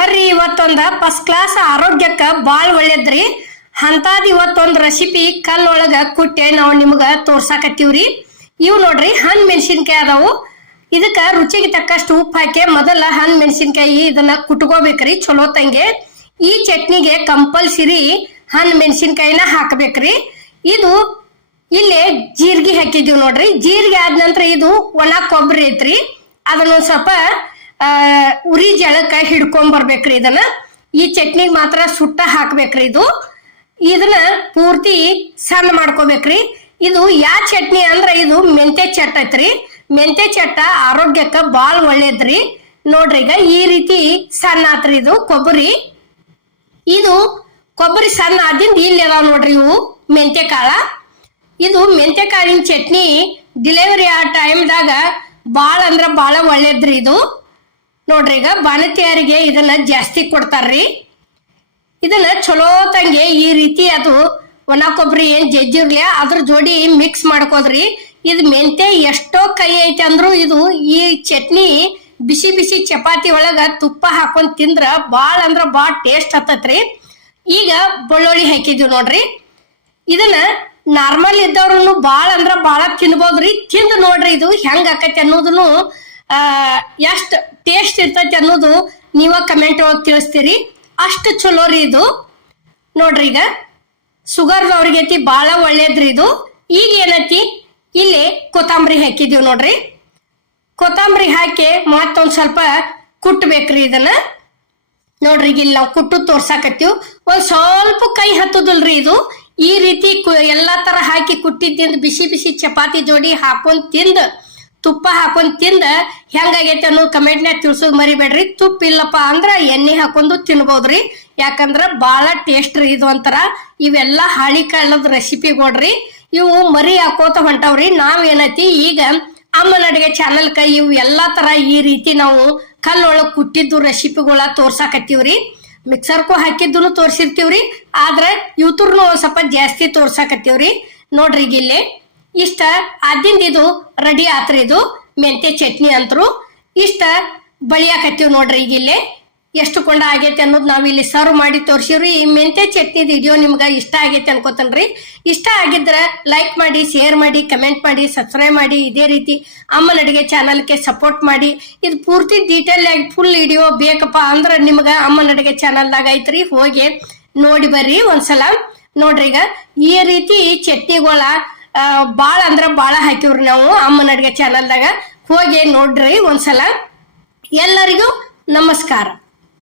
ಬರ್ರಿ, ಇವತ್ತೊಂದ first class ಆರೋಗ್ಯಕ್ಕ ಬಾಳ್ ಒಳ್ಳೇದ್ರಿ. ಅಂತದ್ ಇವತ್ತೊಂದ್ ರೆಸಿಪಿ ಕಲ್ಲೊಳಗ ಕುಟ್ಟೆ ನಾವು ನಿಮ್ಗ ತೋರ್ಸಾಕತ್ತೀವ್ರಿ. ಇವ್ ನೋಡ್ರಿ, ಹಣ್ಣು ಮೆಣಸಿನ್ಕಾಯಿ ಅದಾವು. ಇದಕ್ಕ ರುಚಿಗೆ ತಕ್ಕಷ್ಟು ಉಪ್ಪು ಹಾಕಿ ಮೊದಲ ಹಣ್ಣು ಮೆಣಸಿನ್ಕಾಯಿ ಇದನ್ನ ಕುಟ್ಕೋಬೇಕ್ರಿ ಚಲೋ ತಂಗೆ. ಈ ಚಟ್ನಿಗೆ ಕಂಪಲ್ಸರಿ ಹಣ್ಣು ಮೆಣಸಿನ್ಕಾಯಿನ ಹಾಕ್ಬೇಕ್ರಿ. ಇದು ಇಲ್ಲಿ ಜೀರಿಗೆ ಹಾಕಿದೀವಿ ನೋಡ್ರಿ. ಜೀರಿಗೆ ಆದ ನಂತರ ಇದು ಒಣ ಕೊಬ್ಬರಿ ಐತ್ರಿ. ಅದನ್ನ ಸ್ವಲ್ಪ ಉರಿ ಜಳಕ್ಕ ಹಿಡ್ಕೊಂಡ್ ಬರ್ಬೇಕ್ರಿ ಇದನ್ನ. ಈ ಚಟ್ನಿಗೆ ಮಾತ್ರ ಸುಟ್ಟ ಹಾಕ್ಬೇಕ್ರಿ ಇದು. ಇದನ್ನ ಪೂರ್ತಿ ಸಣ್ಣ ಮಾಡ್ಕೋಬೇಕ್ರಿ. ಇದು ಯಾ ಚಟ್ನಿ ಅಂದ್ರೆ ಇದು ಮೆಂತೆ ಚಟ್ ಐತ್ರಿ. ಮೆಂತೆ ಚಟ್ಟ ಆರೋಗ್ಯಕ್ಕ ಬಾಳ್ ಒಳ್ಳೇದ್ರಿ. ನೋಡ್ರಿ ಈಗ ಈ ರೀತಿ ಸಣ್ಣ ಆತ್ರಿ ಇದು ಕೊಬ್ಬರಿ. ಇದು ಕೊಬ್ಬರಿ ಸಣ್ಣ ಆದಿಂದ ಇಲ್ಲಿ ಅದಾವ ನೋಡ್ರಿ ಇವು ಮೆಂತೆ ಕಾಳ. ಇದು ಮೆಂತೆ ಕಾಳಿನ ಚಟ್ನಿ ಡಿಲೆವರಿ ಆ ಟೈಮ್ದಾಗ ಬಾಳ ಅಂದ್ರ ಬಾಳ ಒಳ್ಳೇದ್ರಿ ಇದು. ನೋಡ್ರಿ, ಈಗ ಬಾಣತಿಯರಿಗೆ ಇದನ್ನ ಜಾಸ್ತಿ ಕೊಡ್ತಾರ್ರಿ. ಇದನ್ನ ಚಲೋ ತಂಗೆ, ಈ ರೀತಿ ಅದು ಒಣ ಕೊಬ್ಬರಿ ಏನ್ ಜಜ್ಜಿರ್ಲಿ ಅದ್ರ ಜೋಡಿ ಮಿಕ್ಸ್ ಮಾಡ್ಕೋದ್ರಿ. ಇದು ಮೆಂತೆ ಎಷ್ಟೋ ಕೈ ಐತೆ ಅಂದ್ರು ಇದು ಈ ಚಟ್ನಿ ಬಿಸಿ ಬಿಸಿ ಚಪಾತಿ ಒಳಗ ತುಪ್ಪ ಹಾಕೊಂಡ್ ತಿಂದ್ರ ಬಾಳ ಅಂದ್ರ ಬಾಳ ಟೇಸ್ಟ್ ಹತ್ತತ್ರಿ. ಈಗ ಬೆಳ್ಳುಳ್ಳಿ ಹಾಕಿದ್ವಿ ನೋಡ್ರಿ. ಇದನ್ನ ನಾರ್ಮಲ್ ಇದ್ದವ್ರು ಬಾಳ ಅಂದ್ರ ಬಾಳ ತಿನ್ಬೋದ್ರಿ. ತಿಂದು ನೋಡ್ರಿ ಇದು ಹೆಂಗ್ ಆಕತಿ ಅನ್ನೋದನ್ನು ಎಷ್ಟ್ ಟೇಸ್ಟ್ ಇರ್ತೈತಿ ಅನ್ನೋದು ನೀವ ಕಮೆಂಟ್ ಒಳಗೆ ತಿಳಿಸ್ತೀರಿ. ಅಷ್ಟು ಚಲೋ ರೀ ಇದು. ನೋಡ್ರಿ ಈಗ ಸುಗರ್ ಅವ್ರಿಗೆ ಬಹಳ ಒಳ್ಳೇದ್ರಿ ಇದು. ಈಗ ಏನೈತಿ? ಇಲ್ಲಿ ಕೊತ್ತಂಬರಿ ಹಾಕಿದೀವಿ ನೋಡ್ರಿ. ಕೊತ್ತಂಬರಿ ಹಾಕಿ ಮತ್ತೊಂದು ಸ್ವಲ್ಪ ಕುಟ್ಬೇಕ್ರಿ ಇದನ್ನ. ನೋಡ್ರಿ ಇಲ್ಲಿ ನಾವು ಕುಟ್ಟು ತೋರ್ಸಾಕತ್ತೀವಿ. ಒಂದ್ ಸ್ವಲ್ಪ ಕೈ ಹತ್ತದಲ್ರಿ ಇದು. ಈ ರೀತಿ ಎಲ್ಲಾ ತರ ಹಾಕಿ ಕುಟ್ಟಿದ್ದಿಂದ ಬಿಸಿ ಬಿಸಿ ಚಪಾತಿ ಜೋಡಿ ಹಾಕೊಂಡ್ ತಿಂದ್ ತುಪ್ಪ ಹಾಕೊಂಡ್ ತಿಂದ ಹೆಂಗಾಗೈತೆ ಅನ್ನೋ ಕಮೆಂಟ್ನ್ಯಾಗ ತಿಳ್ಸೋದು ಮರಿಬೇಡ್ರಿ. ತುಪ್ಪ ಇಲ್ಲಪ್ಪ ಅಂದ್ರ ಎಣ್ಣೆ ಹಾಕೊಂಡು ತಿನ್ಬೋದ್ರಿ. ಯಾಕಂದ್ರ ಬಾಳ ಟೇಸ್ಟ್ ರೀ ಇದು ಒಂಥರ. ಇವೆಲ್ಲಾ ಹಾಳಿ ರೆಸಿಪಿ ಕೊಡ್ರಿ. ಇವು ಮರಿ ಹಾಕೋತ ಹೊಂಟವ್ರಿ. ನಾವ್ ಏನೈತಿ ಈಗ ಅಮ್ಮನ ಅಡಿಗೆ ಚಾನಲ್ ಕೈ ಇವು ಎಲ್ಲಾ ತರ ಈ ರೀತಿ ನಾವು ಕಲ್ಲೊಳಗ್ ಕುಟ್ಟಿದ್ದು ರೆಸಿಪಿಗಳ ತೋರ್ಸಾಕತ್ತೀವ್ರಿ. ಮಿಕ್ಸರ್ಕು ಹಾಕಿದ್ದು ತೋರ್ಸಿರ್ತೀವ್ರಿ. ಆದ್ರೆ ಇವ್ತರ್ನು ಒಂದ್ ಸ್ವಲ್ಪ ಜಾಸ್ತಿ ತೋರ್ಸಾಕತ್ತೀವ್ರಿ. ನೋಡ್ರಿ ಇಲ್ಲಿ. ಇಷ್ಟ ಅದಿಂದ ಇದು ರೆಡಿ ಆತ್ರಿ ಇದು. ಮೆಂತೆ ಚಟ್ನಿ ಅಂತರು. ಇಷ್ಟ ಬಳಿಯಾಕತ್ತೀವಿ ನೋಡ್ರಿ ಈಗ ಇಲ್ಲಿ. ಎಷ್ಟು ಕೊಂಡ ಆಗೈತೆ ಅನ್ನೋದು ನಾವು ಇಲ್ಲಿ ಸರ್ವ್ ಮಾಡಿ ತೋರ್ಸಿವ್ರಿ. ಈ ಮೆಂತೆ ಚಟ್ನಿ ವಿಡಿಯೋ ನಿಮ್ಗೆ ಇಷ್ಟ ಆಗೈತೆ ಅನ್ಕೋತನ್ರಿ. ಇಷ್ಟ ಆಗಿದ್ರೆ ಲೈಕ್ ಮಾಡಿ ಶೇರ್ ಮಾಡಿ ಕಮೆಂಟ್ ಮಾಡಿ ಸಬ್ಸ್ಕ್ರೈಬ್ ಮಾಡಿ. ಇದೇ ರೀತಿ ಅಮ್ಮನ ಅಡುಗೆ ಚಾನಲ್ಗೆ ಸಪೋರ್ಟ್ ಮಾಡಿ. ಇದು ಪೂರ್ತಿ ಡೀಟೇಲ್ ಆಗಿ ಫುಲ್ ವಿಡಿಯೋ ಬೇಕಪ್ಪ ಅಂದ್ರೆ ನಿಮ್ಗೆ ಅಮ್ಮನ ಅಡುಗೆ ಚಾನಲ್ದಾಗ ಐತ್ರಿ. ಹೋಗಿ ನೋಡಿ ಬರ್ರಿ ಒಂದ್ಸಲ. ನೋಡ್ರಿ ಈಗ ಈ ರೀತಿ ಚಟ್ನಿಗಳ ಬಾಳ ಅಂದ್ರ ಬಾಳ ಹಾಕಿವ್ರಿ ನಾವು ಅಮ್ಮನ ಅಡುಗೆ ಚಾನಲ್ದಾಗ ಹೋಗಿ ನೋಡ್ರಿ ಒಂದ್ಸಲ. ಎಲ್ಲರಿಗೂ ನಮಸ್ಕಾರ.